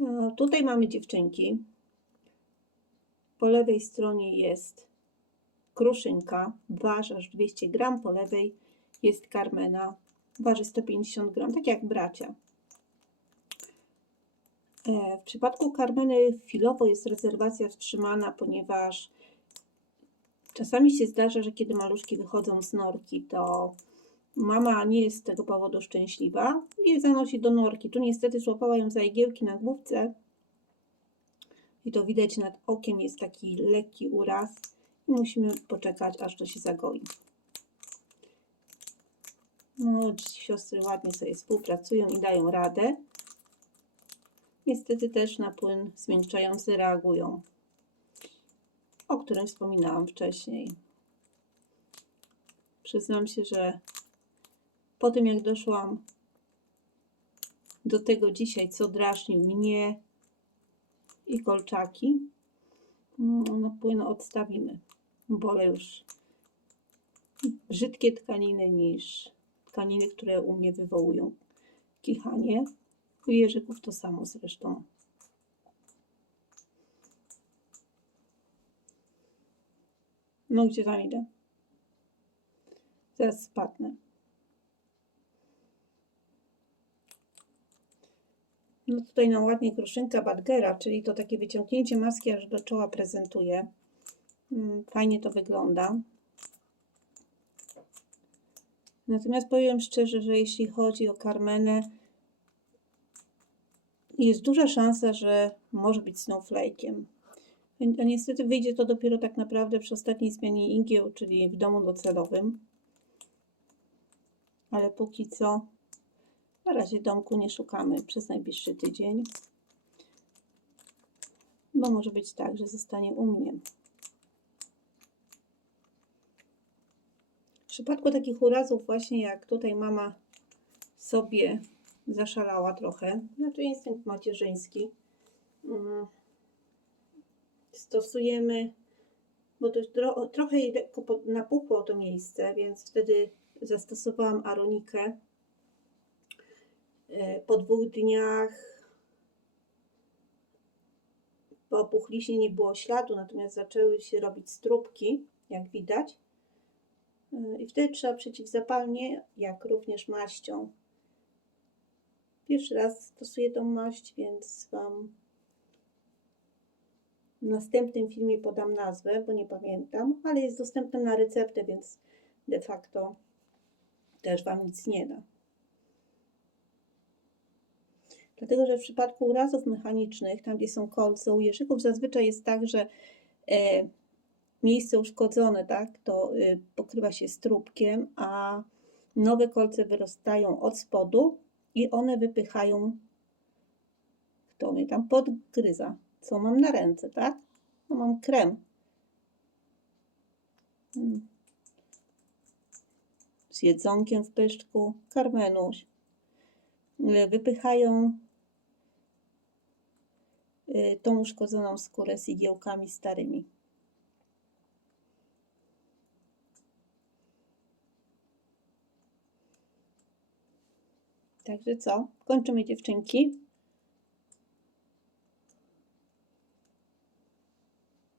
E, Tutaj mamy dziewczynki. Po lewej stronie jest kruszynka, waży aż 200 gram, po lewej jest karmena, waży 150 gram, tak jak bracia. E, W przypadku karmeny chwilowo jest rezerwacja wstrzymana, ponieważ czasami się zdarza, że kiedy maluszki wychodzą z norki, to mama nie jest z tego powodu szczęśliwa i zanosi do norki. Tu niestety złapała ją za igiełki na główce i to widać nad okiem jest taki lekki uraz i musimy poczekać, aż to się zagoi. No, siostry ładnie sobie współpracują i dają radę. Niestety też na płyn zmiękczający reagują, o którym wspominałam wcześniej. Przyznam się, że po tym jak doszłam do tego dzisiaj, co drażnił mnie i kolczaki, no płyn odstawimy. Wolę już brzydkie tkaniny niż tkaniny, które u mnie wywołują kichanie. U jeżyków to samo zresztą. No gdzie tam idę? Zaraz spadnę. No tutaj nam ładnie kruszynka Badgera, czyli to takie wyciągnięcie maski aż do czoła prezentuje. Mm, Fajnie to wygląda. Natomiast powiem szczerze, że jeśli chodzi o Carmenę, jest duża szansa, że może być snowflake'iem. A niestety wyjdzie to dopiero tak naprawdę przy ostatniej zmianie igieł, czyli w domu docelowym. Ale póki co na razie domku nie szukamy przez najbliższy tydzień. Bo może być tak, że zostanie u mnie. W przypadku takich urazów właśnie jak tutaj mama sobie zaszalała trochę, znaczy instynkt macierzyński, mm, stosujemy, bo to tro, trochę napuchło to miejsce, więc wtedy zastosowałam aronikę. E, Po dwóch dniach po opuchliźnie nie było śladu, natomiast zaczęły się robić strupki, jak widać. E, I wtedy trzeba przeciwzapalnie, jak również maścią. Pierwszy raz stosuję tą maść, więc Wam w następnym filmie podam nazwę, bo nie pamiętam, ale jest dostępna na receptę, więc de facto też Wam nic nie da. Dlatego, że w przypadku urazów mechanicznych, tam gdzie są kolce, u jeżyków zazwyczaj jest tak, że e, miejsce uszkodzone, tak, to y, pokrywa się strupkiem, a nowe kolce wyrastają od spodu i one wypychają, kto mnie tam podgryza, co mam na ręce, tak? No mam krem. Mm. Z jedzonkiem w pyszczku, karmenuś. Y, Wypychają tą uszkodzoną skórę z igiełkami starymi. Także co? Kończymy dziewczynki.